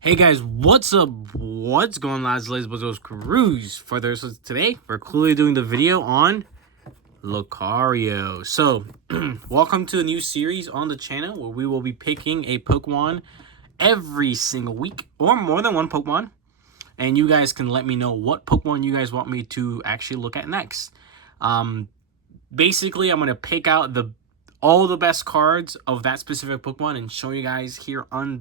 Hey guys, what's up? What's going on, lads, ladies, boys, cruise further. So today we're clearly doing the video on Lucario. So, welcome to a new series on the channel where we will be picking a Pokemon every single week or more than one Pokemon. And you guys can let me know what Pokemon you guys want me to actually look at next. Basically, I'm going to pick out all the best cards of that specific Pokemon and show you guys here on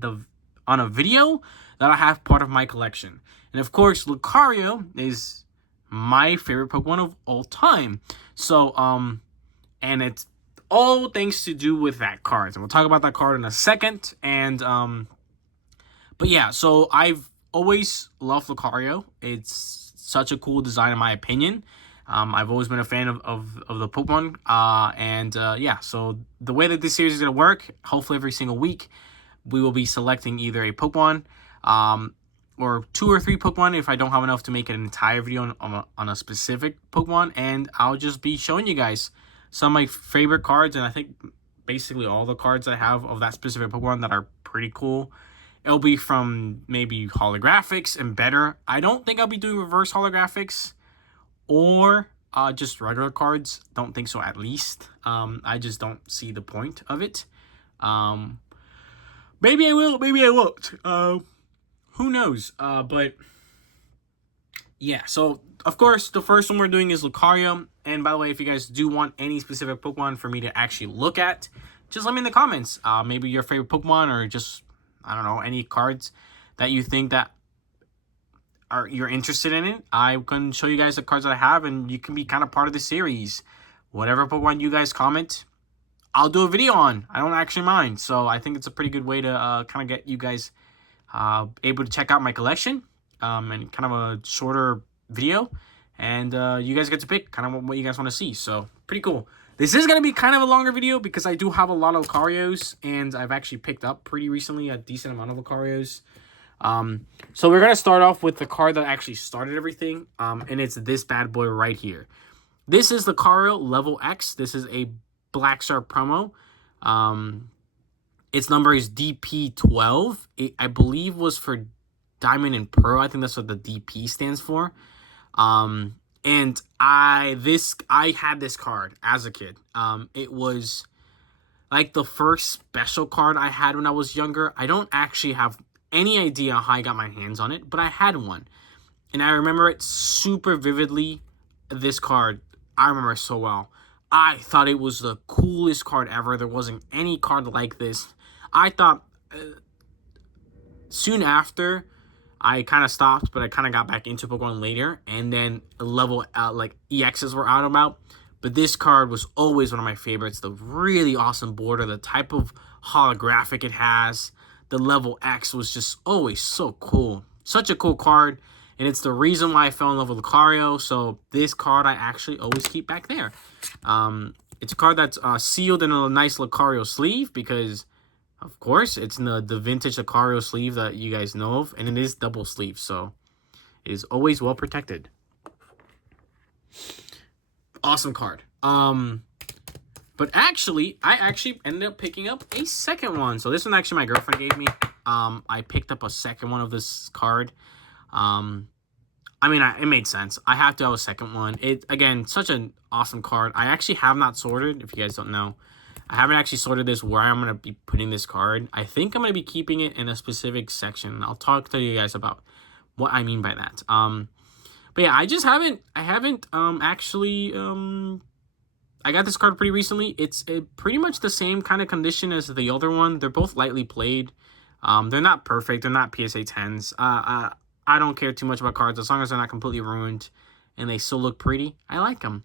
a video that I have part of my collection. And of course, Lucario is my favorite Pokemon of all time. So, and it's all things to do with that card. So we'll talk about that card in a second. And, but yeah, so I've always loved Lucario. It's such a cool design in my opinion. I've always been a fan of the Pokemon. Yeah, so the way that this series is going to work, hopefully every single week, we will be selecting either a Pokemon, or 2 or 3 Pokemon if I don't have enough to make an entire video on a specific Pokemon. And I'll just be showing you guys some of my favorite cards. And I think basically all the cards I have of that specific Pokemon that are pretty cool. It'll be from maybe holographics and better. I don't think I'll be doing reverse holographics or just regular cards. Don't think so, at least. I just don't see the point of it. Maybe I will, maybe I won't. Who knows? But yeah, so of course the first one we're doing is Lucario. And by the way, if you guys do want any specific Pokemon for me to actually look at, just let me in the comments. Maybe your favorite Pokemon, or just, I don't know, any cards that you think that you're interested in it. I can show you guys the cards that I have, and you can be kind of part of the series. Whatever Pokemon you guys comment, I'll do a video on. I don't actually mind. So I think it's a pretty good way to kind of get you guys able to check out my collection, and kind of a shorter video. And you guys get to pick kind of what you guys want to see. So pretty cool. This is going to be kind of a longer video because I do have a lot of Lucarios, and I've actually picked up pretty recently a decent amount of Lucarios. So we're going to start off with the card that actually started everything, and it's this bad boy right here. This is Lucario Level X. This is a Black Star promo. Its number is DP12. It, I believe, was for Diamond and Pearl. I think that's what the DP stands for. And I had this card as a kid. It was like the first special card I had when I was younger. I don't actually have any idea how I got my hands on it, but I had one. And I remember it super vividly. This card, I remember so well. I thought it was the coolest card ever. There wasn't any card like this. I thought soon after I kind of stopped, but I kind of got back into Pokemon later, and then level like EXs were out about. But this card was always one of my favorites. The really awesome border, the type of holographic it has, the level X was just always so cool. Such a cool card, and it's the reason why I fell in love with Lucario. So this card I actually always keep back there. It's a card that's sealed in a nice Lucario sleeve because, of course, it's in the vintage Lucario sleeve that you guys know of, and it is double sleeve, so it is always well protected. Awesome card. But actually, I actually ended up picking up a second one. So this one actually my girlfriend gave me. I picked up a second one of this card. I mean, it made sense. I have to have a second one. It, again, such an awesome card. I actually have not sorted, if you guys don't know. I haven't actually sorted this where I'm going to be putting this card. I think I'm going to be keeping it in a specific section. I'll talk to you guys about what I mean by that. But yeah, I haven't actually, I got this card pretty recently. It's pretty much the same kind of condition as the other one. They're both lightly played. They're not perfect. They're not PSA 10s. I don't care too much about cards as long as they're not completely ruined and they still look pretty. I like them.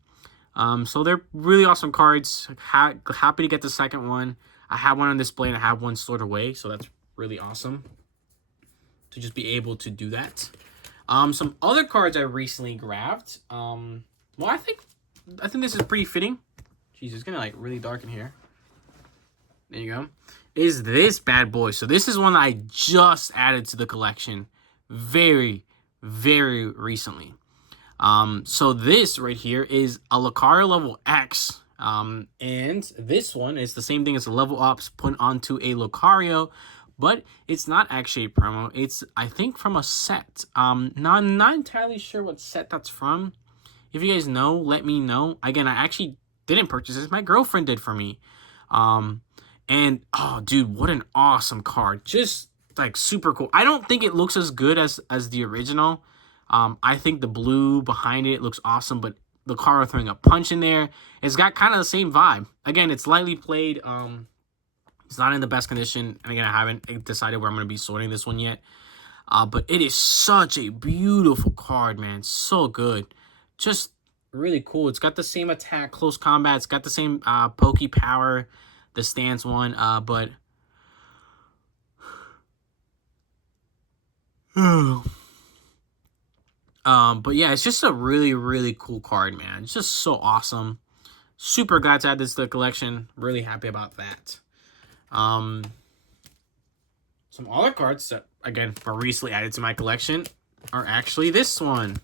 So they're really awesome cards. Happy to get the second one. I have one on display and I have one stored away, so that's really awesome to just be able to do that. Some other cards I recently grabbed. Well, I think this is pretty fitting. Jeez, it's getting like really dark in here. There you go. Is this bad boy? So this is one that I just added to the collection very, very recently. So this right here is a Lucario level X. And this one is the same thing as the level ups put onto a Lucario, but it's not actually a promo. It's, I think, from a set. Now I'm not entirely sure what set that's from. If you guys know, let me know. Again, I actually didn't purchase this. My girlfriend did for me. And oh, dude, what an awesome card! Just like super cool. I don't think it looks as good as the original. I think the blue behind it looks awesome, but the card throwing a punch in there, it's got kind of the same vibe. Again, it's lightly played. It's not in the best condition, and again, I haven't decided where I'm going to be sorting this one yet. But it is such a beautiful card, man. So good. Just really cool. It's got the same attack, close combat. It's got the same Poke Power, the stance one. But yeah, it's just a really, really cool card, man. It's just so awesome. Super glad to add this to the collection. Really happy about that. Some other cards that, again, were recently added to my collection are actually this one.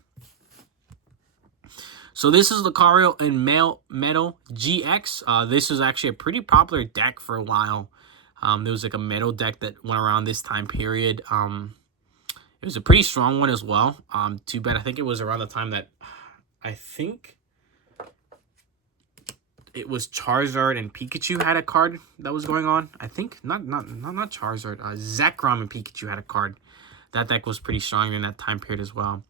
So this is Lucario and Metal GX. This was actually a pretty popular deck for a while. There was like a metal deck that went around this time period. It was a pretty strong one as well. Too bad. I think it was around the time that I think it was Charizard and Pikachu had a card that was going on. I think not Charizard. Zekrom and Pikachu had a card. That deck was pretty strong in that time period as well.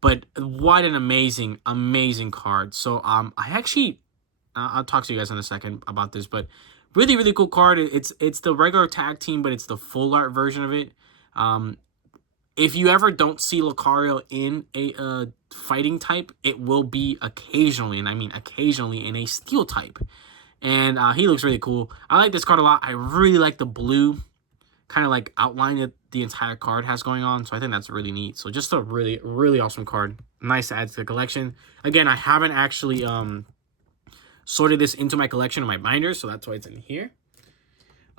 But what an amazing, amazing card. So I actually I'll talk to you guys in a second about this, but really, really cool card. It's the regular tag team, but it's the full art version of it. If you ever don't see Lucario in a fighting type, it will be occasionally, and I mean occasionally, in a steel type. And he looks really cool. I like this card a lot. I really like the blue kind of like outline that the entire card has going on. So I think that's really neat. So just a really, really awesome card. Nice to add to the collection. Again, I haven't actually sorted this into my collection of my binders, so that's why it's in here.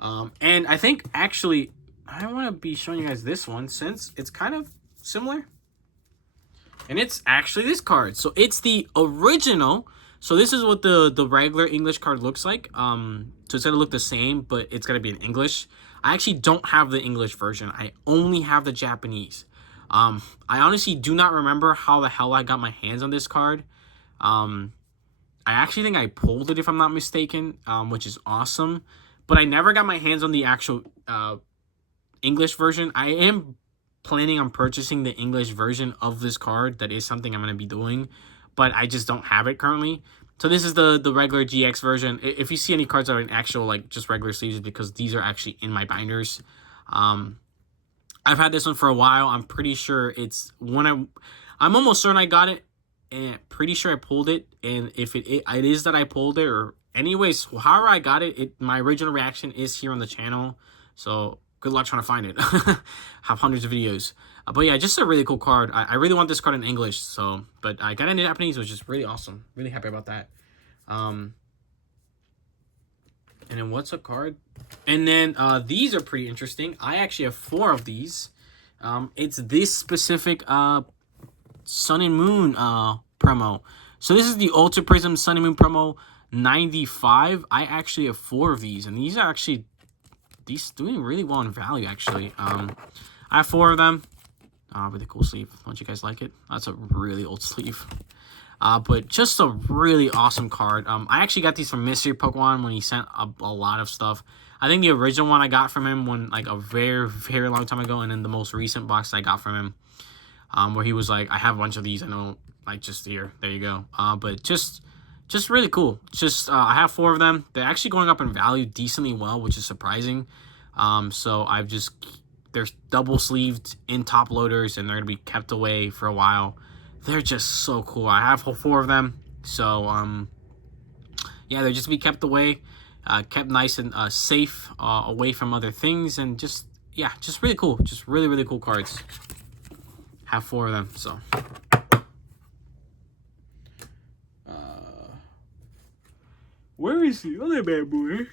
And I think actually I want to be showing you guys this one since it's kind of similar. And it's actually this card. So it's the original. So this is what the regular English card looks like. So it's going to look the same, but it's going to be in English. I actually don't have the English version. I only have the Japanese. I honestly do not remember how the hell I got my hands on this card. I actually think I pulled it, if I'm not mistaken, which is awesome. But I never got my hands on the actual English version. I am planning on purchasing the English version of this card. That is something I'm going to be doing, but I just don't have it currently. So this is the regular GX version. If you see any cards that are in actual, like, just regular sleeves, because these are actually in my binders. I've had this one for a while. I'm pretty sure it's when I'm almost certain I got it, and pretty sure I pulled it. And if it is that I pulled it, or anyways, however I got it, my original reaction is here on the channel. So good luck trying to find it. Have hundreds of videos. But yeah, just a really cool card. I really want this card in English. So, but I got it in Japanese, which is really awesome. Really happy about that. And then what's a card? And then these are pretty interesting. I actually have 4 of these. It's this specific Sun and Moon promo. So this is the Ultra Prism Sun and Moon promo 95. I actually have 4 of these, and these are actually doing really well in value, actually. I have 4 of them. Really cool sleeve. Don't you guys like it? That's a really old sleeve. But just a really awesome card. I actually got these from Mystery Pokemon when he sent a lot of stuff. I think the original one I got from him like a very, very long time ago, and then the most recent box I got from him, where he was like, I have a bunch of these, I know, like, just here. There you go. But just really cool. Just I have 4 of them. They're actually going up in value decently well, which is surprising. So they're double sleeved in top loaders, and they're gonna be kept away for a while. They're just so cool. I have 4 of them. So yeah, they're just be kept away, kept nice and safe away from other things, and just, yeah, just really cool. Just really, really cool cards. Have 4 of them. So where is the other bad boy?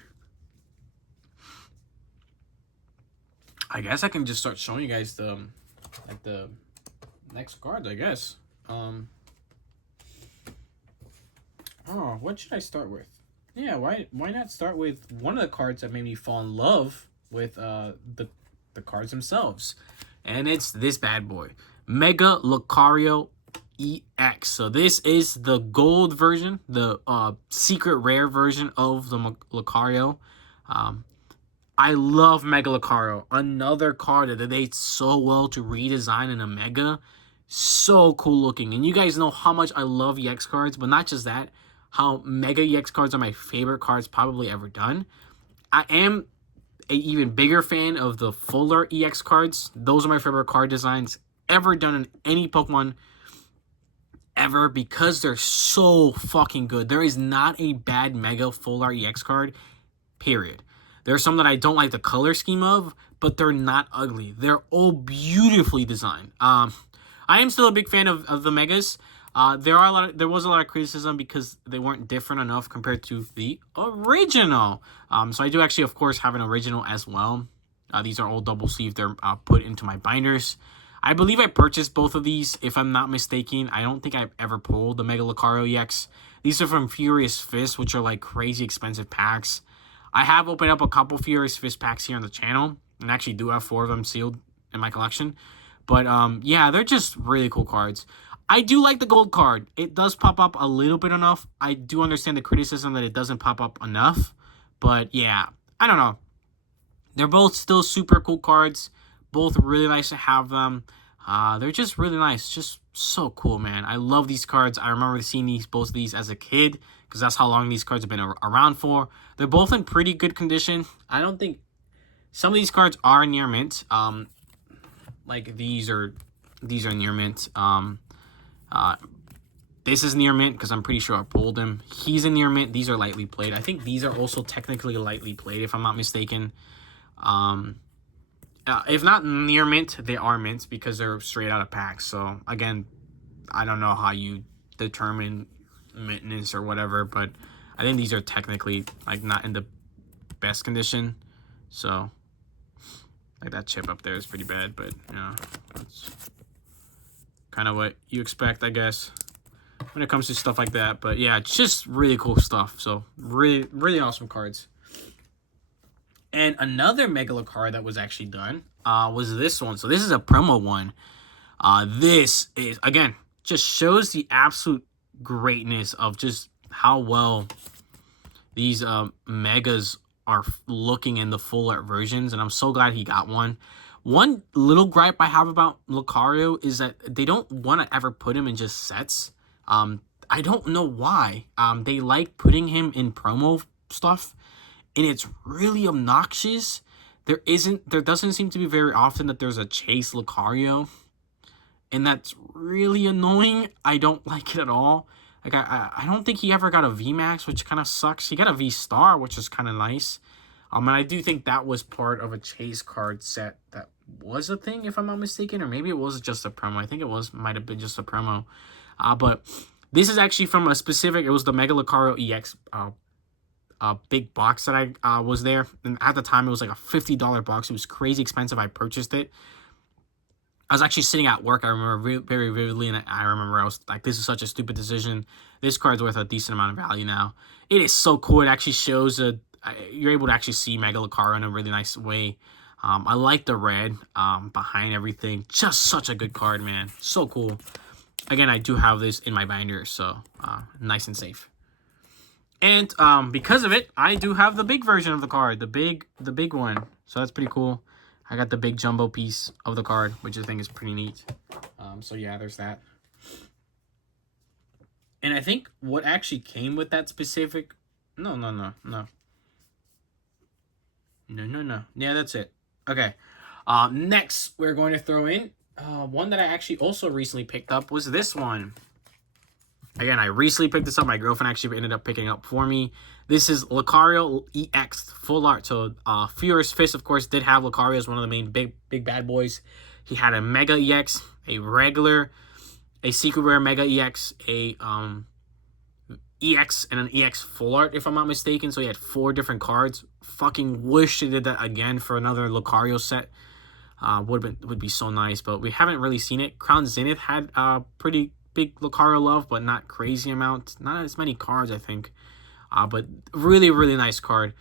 I guess I can just start showing you guys the next cards, I guess. Oh, what should I start with? Yeah, why not start with one of the cards that made me fall in love with the the cards themselves. And it's this bad boy. Mega Lucario EX. So this is the gold version, the secret rare version of the Lucario. I love Mega Lucario. Another card that they did so well to redesign in a Mega. So cool looking. And you guys know how much I love EX cards, but not just that. How Mega EX cards are my favorite cards probably ever done. I am an even bigger fan of the fuller EX cards. Those are my favorite card designs ever done in any Pokemon ever because they're so fucking good. There is not a bad Mega Full Art EX card, period. There are some that I don't like the color scheme of, but they're not ugly. They're all beautifully designed. I am still a big fan of the Megas. There was a lot of criticism because they weren't different enough compared to the original. So I do actually, of course, have an original as well. These are all double sleeved. They're put into my binders. I believe I purchased both of these, if I'm not mistaken. I don't think I've ever pulled the Mega Lucario EX. These are from Furious Fist, which are like crazy expensive packs. I have opened up a couple Furious Fist packs here on the channel, and actually do have 4 of them sealed in my collection. But yeah, they're just really cool cards. I do like the gold card. It does pop up a little bit enough. I do understand the criticism that it doesn't pop up enough. But yeah, I don't know. They're both still super cool cards. Both really nice to have them. They're just really nice. Just so cool, man. I love these cards. I remember seeing both of these as a kid because that's how long these cards have been around for. They're both in pretty good condition. I don't think some of these cards are near mint. Like these are near mint. This is near mint because I'm pretty sure I pulled him. He's in near mint. These are lightly played. I think these are also technically lightly played if I'm not mistaken. If not near mint, they are mints because they're straight out of packs. So again, I don't know how you determine mintness or whatever, but I think these are technically like not in the best condition. So like that chip up there is pretty bad, but you know, that's kind of what you expect, I guess, when it comes to stuff like that. But yeah, it's just really cool stuff. So really, really awesome cards. And another Mega Lucario that was actually done was this one. So this is a promo one. This is, again, just shows the absolute greatness of just how well these Megas are looking in the full art versions. And I'm so glad he got one. One little gripe I have about Lucario is that they don't want to ever put him in just sets. I don't know why. They like putting him in promo stuff. And it's really obnoxious. There doesn't seem to be very often that there's a Chase Lucario. And that's really annoying. I don't like it at all. Like, I don't think he ever got a VMAX, which kind of sucks. He got a V-Star, which is kind of nice. And I do think that was part of a Chase card set that was a thing, if I'm not mistaken. Or maybe it was just a promo. I think it might have been just a promo. But this is actually from a specific, it was the Mega Lucario EX big box that I was there. And at the time, it was like a $50 box. It was crazy expensive. I purchased it. I was actually sitting at work, I remember very vividly, and I remember I was like, this is such a stupid decision. This card's worth a decent amount of value now. It is so cool. It actually shows you're able to actually see Mega Lucario in a really nice way. I like the red behind everything. Just such a good card, man. So cool. Again, I do have this in my binder, so nice and safe. And because of it, I do have the big version of the card, the big one. So that's pretty cool. I got the big jumbo piece of the card, which I think is pretty neat. So yeah, there's that. And I think what actually came with that specific... No. Yeah, that's it. Okay. Next, we're going to throw in one that I actually also recently picked up was this one. Again, I recently picked this up. My girlfriend actually ended up picking it up for me. This is Lucario EX Full Art. So, Furious Fist, of course, did have Lucario as one of the main big bad boys. He had a Mega EX, a regular, a Secret Rare Mega EX, a EX, and an EX Full Art, if I'm not mistaken. So, he had 4 different cards. Fucking wish they did that again for another Lucario set. Would be so nice, but we haven't really seen it. Crown Zenith had pretty big Lucario love, but not crazy amount. Not as many cards, I think. But really nice card.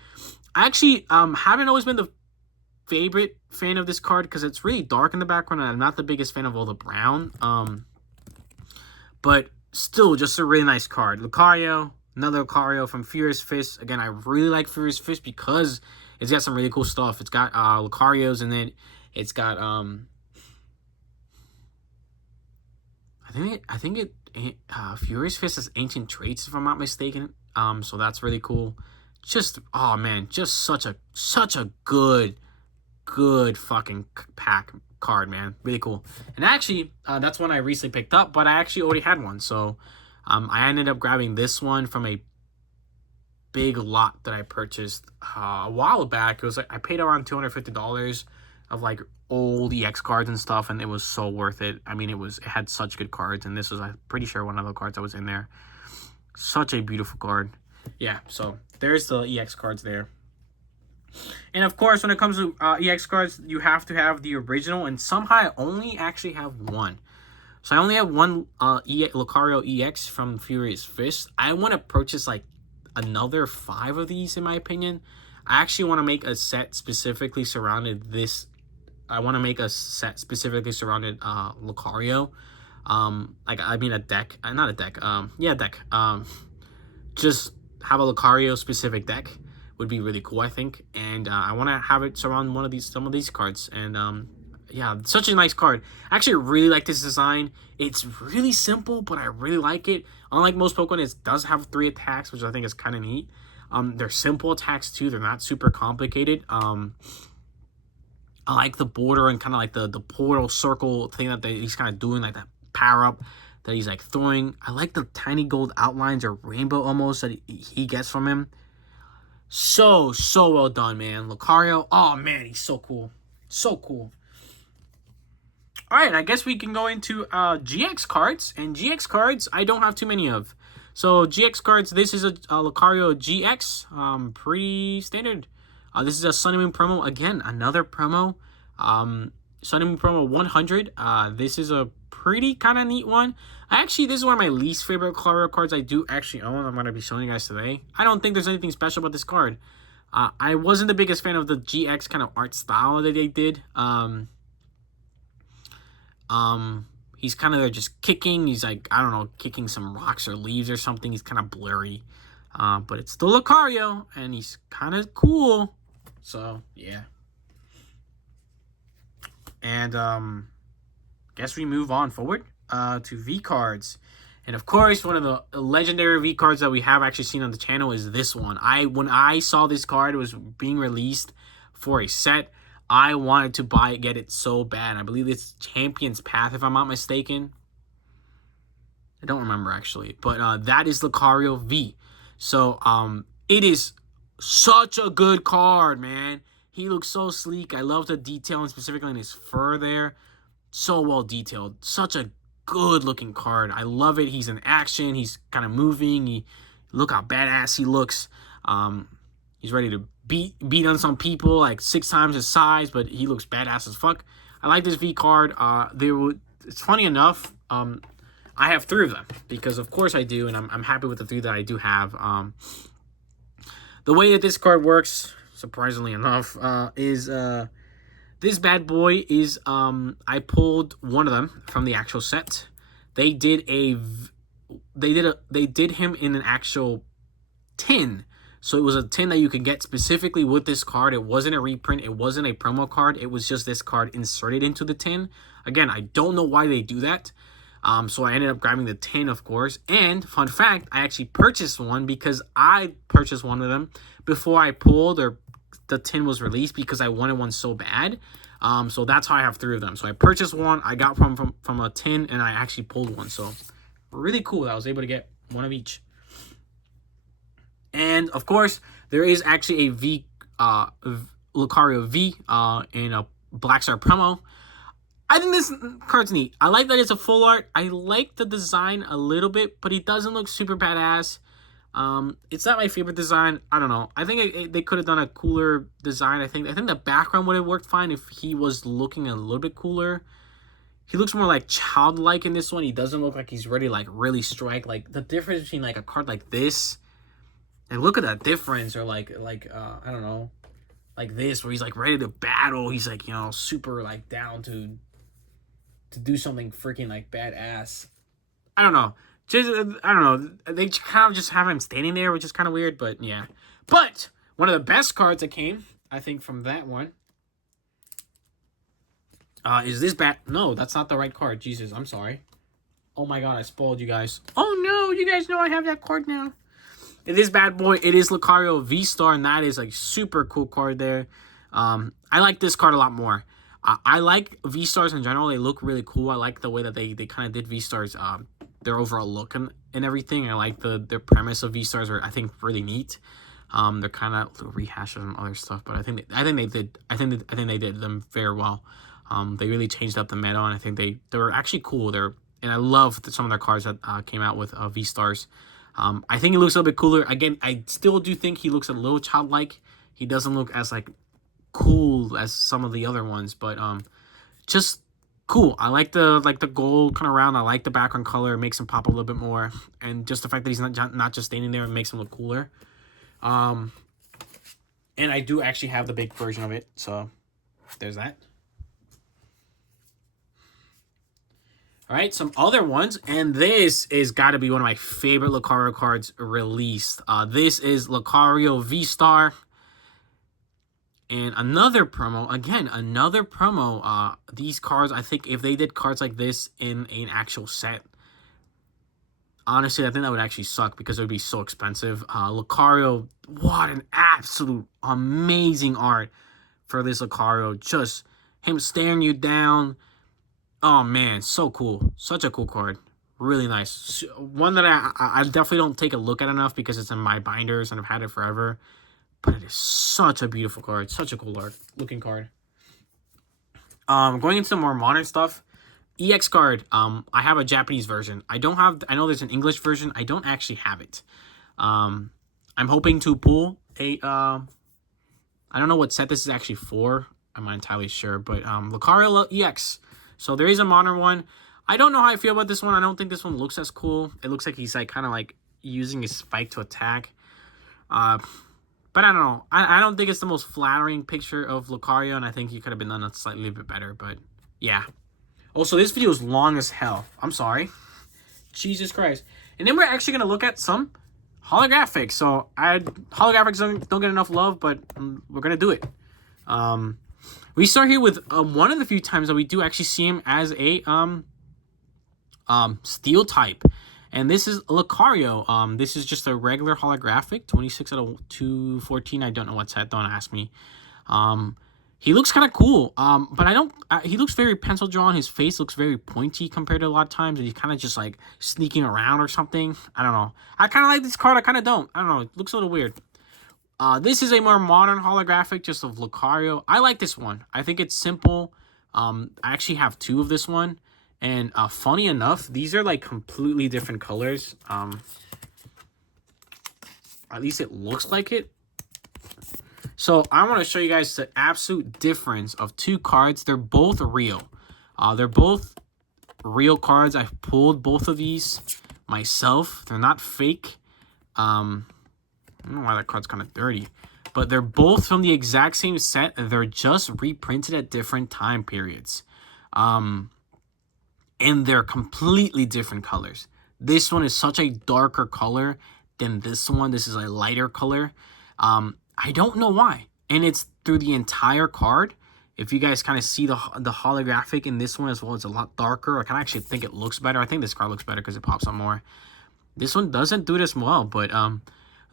I actually haven't always been the favorite fan of this card because it's really dark in the background, and I'm not the biggest fan of all the brown. But still, just a really nice card. Lucario, another Lucario from Furious Fist. Again, I really like Furious Fist because it's got some really cool stuff. It's got Lucarios, and then it's got I think it Furious Fist has ancient traits, if I'm not mistaken. So that's really cool. Just, oh man, just such a good fucking pack card, man. Really cool. And actually, that's one I recently picked up, but I actually already had one. So I ended up grabbing this one from a big lot that I purchased a while back. It was like I paid around $250 of like old EX cards and stuff, and it was so worth it. I mean, it had such good cards, and this was, I'm pretty sure, one of the cards that was in there. Such a beautiful card. Yeah, so there's the EX cards there. And of course, when it comes to EX cards, you have to have the original, and somehow I only actually have one. So I only have one Lucario EX from Furious Fist. I want to purchase like another 5 of these, in my opinion. I actually want to make a set specifically surrounded this. I want to make a set specifically surrounded Lucario. Like, I mean, a deck. Not a deck. Yeah, a deck. Just have a Lucario specific deck would be really cool, I think. And I want to have it surround some of these cards. And yeah, such a nice card. I actually really like this design. It's really simple, but I really like it. Unlike most Pokemon, it does have 3 attacks, which I think is kind of neat. They're simple attacks too. They're not super complicated. I like the border and kind of like the portal circle thing that he's kind of doing, like that power up that he's like throwing. I like the tiny gold outlines or rainbow almost that he gets from him. So well done, man. Lucario, oh man, he's so cool. So cool. Alright, I guess we can go into GX cards. And GX cards, I don't have too many of. So GX cards, this is a Lucario GX. Pretty standard. This is a Sun and Moon promo. Again, another promo. Sun and Moon promo 100. This is a pretty kind of neat one. Actually, this is one of my least favorite Lucario cards I do actually own. I'm going to be showing you guys today. I don't think there's anything special about this card. I wasn't the biggest fan of the GX kind of art style that they did. He's kind of there just kicking. He's like, I don't know, kicking some rocks or leaves or something. He's kind of blurry. But it's still Lucario, and he's kind of cool. So, yeah. And, guess we move on forward to V cards. And, of course, one of the legendary V cards that we have actually seen on the channel is this one. When I saw this card was being released for a set, I wanted to get it so bad. I believe it's Champion's Path, if I'm not mistaken. I don't remember, actually. But that is Lucario V. So, it is such a good card, man. He looks so sleek. I love the detailing, specifically in his fur there. So well detailed. Such a good-looking card. I love it. He's in action. He's kind of moving. Look how badass he looks. He's ready to beat on some people like 6 times his size, but he looks badass as fuck. I like this V card. It's funny enough, I have 3 of them because of course I do, and I'm happy with the 3 that I do have. The way that this card works, surprisingly enough, is this bad boy is I pulled one of them from the actual set. They did him in an actual tin. So it was a tin that you could get specifically with this card. It wasn't a reprint. It wasn't a promo card. It was just this card inserted into the tin. Again, I don't know why they do that. So I ended up grabbing the tin, of course. And fun fact, I actually purchased one because I purchased one of them before I pulled or the tin was released because I wanted one so bad. So that's how I have 3 of them. So I purchased one. I got from a tin, and I actually pulled one. So really cool that I was able to get one of each. And, of course, there is actually a Lucario V in a Black Star promo. I think this card's neat. I like that it's a full art. I like the design a little bit, but he doesn't look super badass. It's not my favorite design. I don't know. I think they could have done a cooler design. I think the background would have worked fine if he was looking a little bit cooler. He looks more like childlike in this one. He doesn't look like he's ready to like really strike. Like the difference between like a card like this. And look at that difference, or like I don't know, like this, where he's like ready to battle. He's like, you know, super like down to do something freaking like badass. I don't know. Just I don't know. They kind of just have him standing there, which is kind of weird, but yeah. But one of the best cards that came, I think, from that one, is this bat? No, that's not the right card. Jesus, I'm sorry. Oh my god, I spoiled you guys. Oh no, you guys know I have that card now. It is bad boy. It is Lucario V-Star, and that is like super cool card there. I like this card a lot more. I like V-Stars in general. They look really cool. I like the way that they kind of did V-Stars, their overall look and everything. I like their premise of V-Stars are, I think, really neat. They're kind of rehashes and other stuff, but I think they did them very well. They really changed up the meta, and I think they were actually cool. And I love some of their cards that came out with V-Stars. I think he looks a little bit cooler. Again, I still do think he looks a little childlike. He doesn't look as like cool as some of the other ones, but just cool. I like the gold kind of round. I like the background color. It makes him pop a little bit more, and just the fact that he's not just standing there, it makes him look cooler. And I do actually have the big version of it, so there's that. All right, some other ones, and this is got to be one of my favorite Lucario cards released. This is Lucario V-Star. And another promo, again, another promo. These cards, I think if they did cards like this in an actual set, honestly, I think that would actually suck because it would be so expensive. Lucario, what an absolute amazing art for this Lucario. Just him staring you down. Oh, man, so cool. Such a cool card. Really nice. One that I definitely don't take a look at enough because it's in my binders and I've had it forever. But it is such a beautiful card. Such a cool art looking card. Going into some more modern stuff. EX card. I have a Japanese version. I know there's an English version. I don't actually have it. I'm hoping to pull a... I don't know what set this is actually for. I'm not entirely sure. But Lucario EX. So there is a modern one. I don't know how I feel about this one. I don't think this one looks as cool. It looks like he's like kind of like using his spike to attack. But I don't know. I don't think it's the most flattering picture of Lucario, and I think he could have been done a slightly bit better. But yeah. Also, this video is long as hell. I'm sorry. Jesus Christ. And then we're actually going to look at some holographics. So holographics don't get enough love, but we're going to do it. We start here with one of the few times that we do actually see him as a steel type. And this is Lucario. This is just a regular holographic, 26 out of 214. I don't know what set, don't ask me. He looks kind of cool, but he looks very pencil drawn. His face looks very pointy compared to a lot of times, and he's kind of just like sneaking around or something. I don't know. I kind of like this card. I kind of don't. I don't know. It looks a little weird. This is a more modern holographic just of Lucario. I like this one. I think it's simple. I actually have two of this one. And funny enough, these are like completely different colors. At least it looks like it. So I want to show you guys the absolute difference of two cards. They're both real. They're both real cards. I've pulled both of these myself. They're not fake. I don't know why that card's kind of dirty. But they're both from the exact same set. They're just reprinted at different time periods. And they're completely different colors. This one is such a darker color than this one. This is a lighter color. I don't know why. And it's through the entire card. If you guys kind of see the holographic in this one as well, it's a lot darker. I can actually think it looks better. I think this card looks better because it pops up more. This one doesn't do it as well, but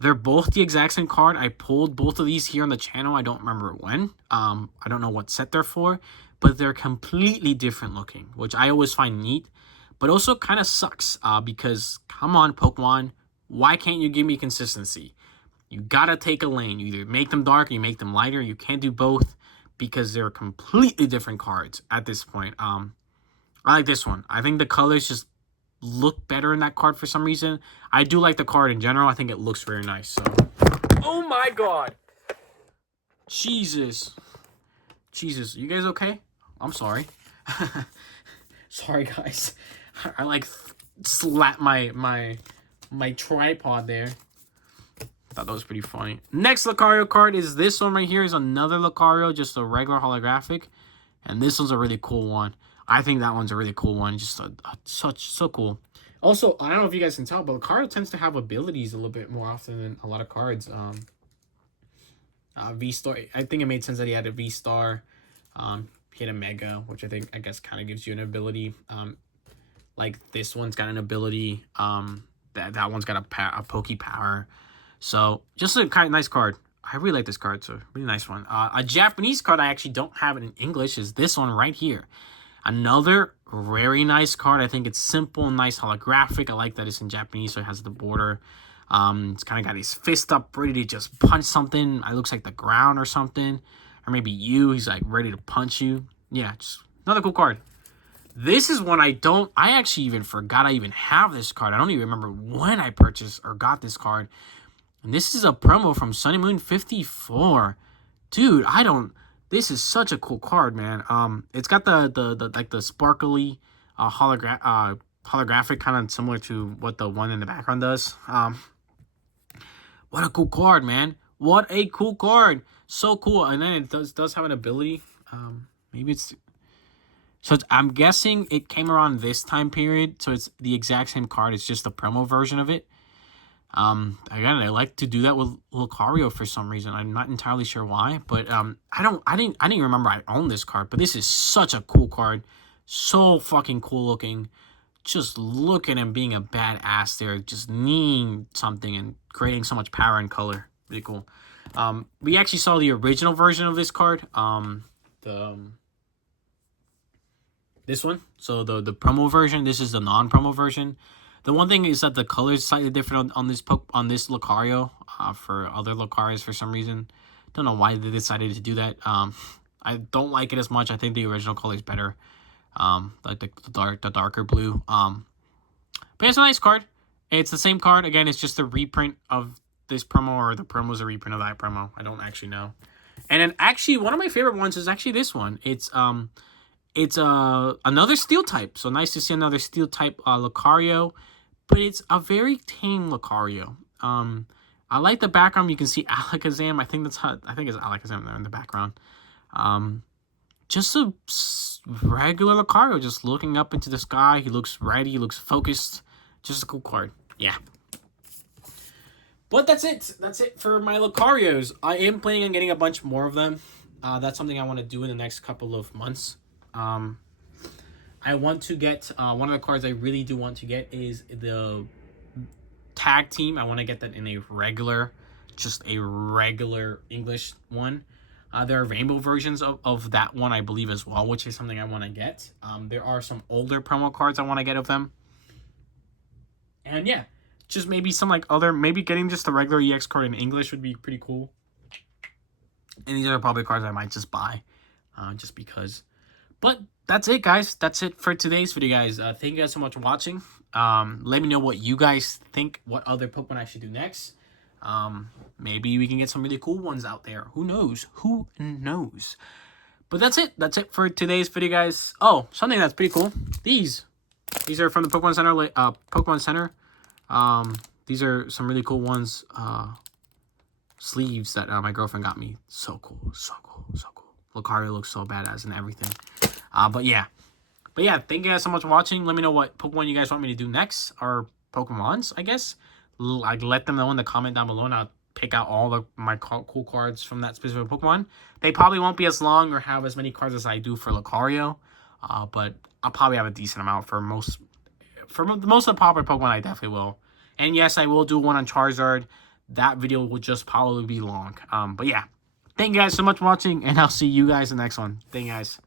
they're both the exact same card. I pulled both of these here on the channel. I don't remember when. I don't know what set they're for, but they're completely different looking, which I always find neat, but also kind of sucks because, come on, Pokemon, why can't you give me consistency? You gotta take a lane. You either make them dark or you make them lighter. You can't do both because they're completely different cards at this point. I like this one. I think the colors just look better in that card for some reason. I do like the card in general. I think it looks very nice. So, oh my god, Jesus, you guys okay? I'm sorry. Sorry guys. I like slapped my tripod there. thought that was pretty funny. Next Lucario card is this one right here. Is another Lucario, just a regular holographic. And this one's a really cool one. I think that one's a really cool one. Just so cool. Also, I don't know if you guys can tell, but Lucario tends to have abilities a little bit more often than a lot of cards. V-Star, I think it made sense that he had a V-Star. He had a Mega, which I guess kind of gives you an ability. Like this one's got an ability. That one's got a Poke Power. So just a kind of nice card. I really like this card. It's a really nice one. A Japanese card I actually don't have it in English is this one right here. Another very nice card. I think it's simple, nice holographic. I like that it's in Japanese, so it has the border. It's kind of got his fist up, ready to just punch something. It looks like the ground or something. Or maybe you. He's like ready to punch you. Yeah, just another cool card. This is one I actually even forgot I even have this card. I don't even remember when I purchased or got this card. And this is a promo from Sunny Moon 54. Dude, this is such a cool card, man. It's got the like the sparkly holographic, kind of similar to what the one in the background does. What a cool card, man. What a cool card. So cool. And then it does have an ability. Maybe it's... So I'm guessing it came around this time period. So it's the exact same card. It's just the promo version of it. Again, I like to do that with Lucario for some reason. I'm not entirely sure why, but I didn't remember I owned this card. But this is such a cool card. So fucking cool looking. Just look at him being a badass there, just needing something and creating so much power and color. Really cool. We actually saw the original version of this card. This one. So the promo version. This is the non-promo version. The one thing is that the color is slightly different on this Lucario. For other Lucarios for some reason. Don't know why they decided to do that. I don't like it as much. I think the original color is better. Like the darker blue. But it's a nice card. It's the same card. Again, it's just a reprint of this promo, or the promo is a reprint of that promo. I don't actually know. And then actually one of my favorite ones is actually this one. It's another steel type. So nice to see another steel type Lucario. But it's a very tame Lucario. I like the background. You can see Alakazam. I think it's Alakazam there in the background. Just a regular Lucario, just looking up into the sky. He looks ready. He looks focused. Just a cool card. Yeah. But that's it. That's it for my Lucarios. I am planning on getting a bunch more of them. That's something I want to do in the next couple of months. I want to get... one of the cards I really do want to get is the tag team. I want to get that in a regular... Just a regular English one. There are rainbow versions of that one, I believe, as well, which is something I want to get. There are some older promo cards I want to get of them. And yeah, just maybe some maybe getting just the regular EX card in English would be pretty cool. And these are probably cards I might just buy, just because. But that's it, guys. That's it for today's video, guys. Thank you guys so much for watching. Let me know what you guys think, what other Pokemon I should do next. Maybe we can get some really cool ones out there. Who knows? Who knows? But that's it. That's it for today's video, guys. Oh, something that's pretty cool. These are from the Pokemon Center. Pokemon Center. These are some really cool ones. Sleeves that my girlfriend got me. So cool. So cool. So cool. Lucario looks so badass and everything. But yeah, thank you guys so much for watching. Let me know what Pokemon you guys want me to do next, or Pokemons, I guess. Let them know in the comment down below, and I'll pick out all of my cool cards from that specific Pokemon. They probably won't be as long or have as many cards as I do for Lucario, but I'll probably have a decent amount for most of the popular Pokemon. I definitely will. And yes, I will do one on Charizard. That video will just probably be long. But yeah, thank you guys so much for watching, and I'll see you guys in the next one. Thank you guys.